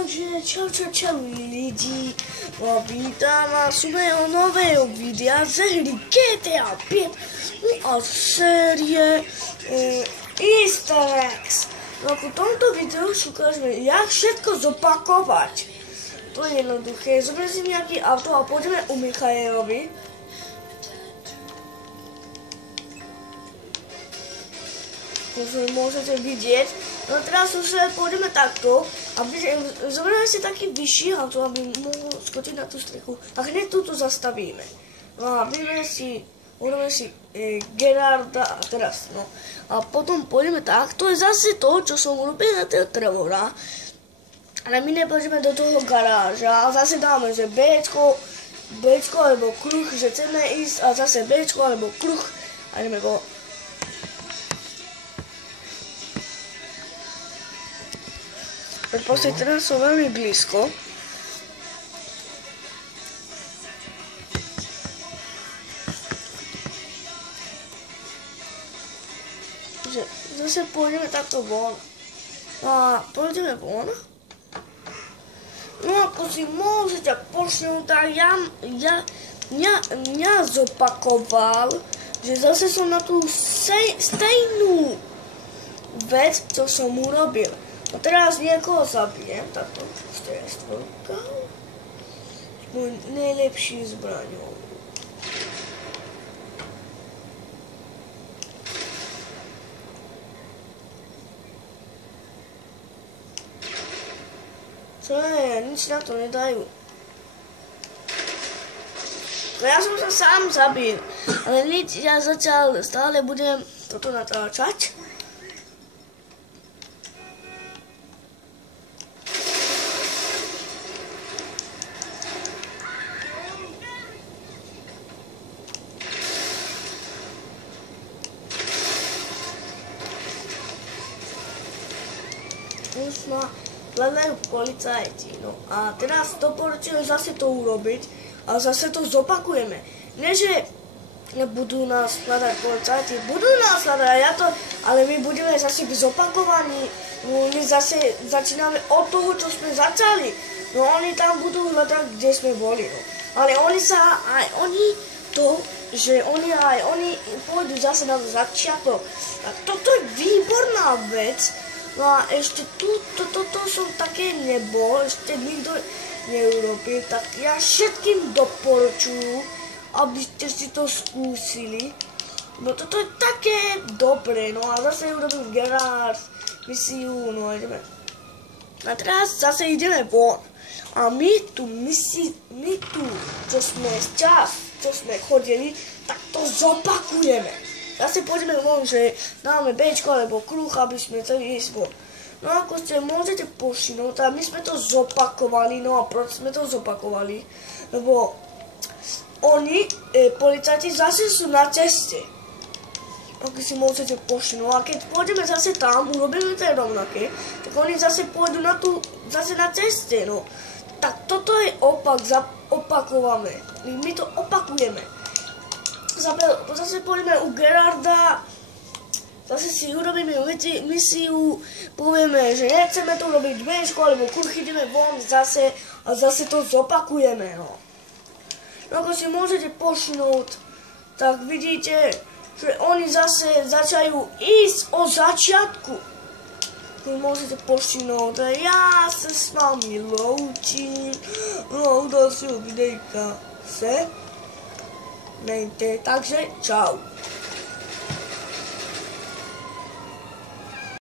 Takže čau lidi, vítám vás u mého nového videa ze hry GTA 5 a série Easter eggs. No v tomto videu si ukážeme, jak všetko zopakovať. To je jednoduché, zoberiem si nejaký auto a pôjdeme u Michaelovi. Môžete vidieť. No teraz už pôjdeme takto a zoberieme si taký vyšší auto, aby mohol skočiť na tú strechu a hneď tu zastavíme. No a urobíme si Gerarda teraz, no. A potom pôjdeme tak, to je zase to, čo som urobil na toho Trevora. Ale my nepôjdeme do toho garáža a zase dáme, že Bčko alebo kruh, že chceme ísť a zase Bčko alebo kruh a ideme go. Proste teraz som veľmi blízko. Že zase pôjdeme takto von. A pôjdeme von. No ako si môžete počnúť, tak ja zopakoval, že zase som na tú stejnú vec, čo som urobil. A teraz niekoho zabijem, táto striestrelka. Môj najlepší zbraňou. Čo je? Nič na to nedajú. No ja som sa sám zabil, ale nič, ja zatiaľ stále budem toto natáčať. Už ma hľadajú policajti, no a teraz doporučujem zase to urobiť a zase to zopakujeme. Nie, že budú nás hľadať policajti, budú nás hľadať, ale my budeme zase zopakovaní, my zase začíname od toho, čo sme začali, no oni tam budú hľadať, kde sme boli, no. Ale oni pôjdu zase na začiatok. A toto je výborná vec. No a ešte toto som také nebol, ešte nikto neurobil, tak ja všetkým doporučujem, aby ste si to skúsili. No toto je také dobré, no a zase urobím Gerard, misiu, no a ideme. A teraz zase ideme von. A my tu, čo sme chodili, tak to zopakujeme. Zase pôjdeme von, že dáme Bčko alebo kruh, aby sme chceli ísť von. No ako ste môžete povšimnúť, tak my sme to zopakovali, no a proč sme to zopakovali? Lebo oni, policajti, zase sú na ceste. Ako si môžete povšimnúť, a keď pôjdeme zase tam, urobíme to rovnaké, tak oni zase pôjdu zase na ceste, no. Tak toto je opakováme. My to opakujeme. Zase pôjdeme u Gerarda, zase si urobíme misiu, povieme, že nechceme to robiť Bčko, alebo kruh, ideme von zase a zase to zopakujeme, no. No ako si môžete počnúť, tak vidíte, že oni zase začajú ísť od začiatku. Ako môžete počnúť, ja sa s vami loučím, no a ďalšieho videjka se. Takže čau.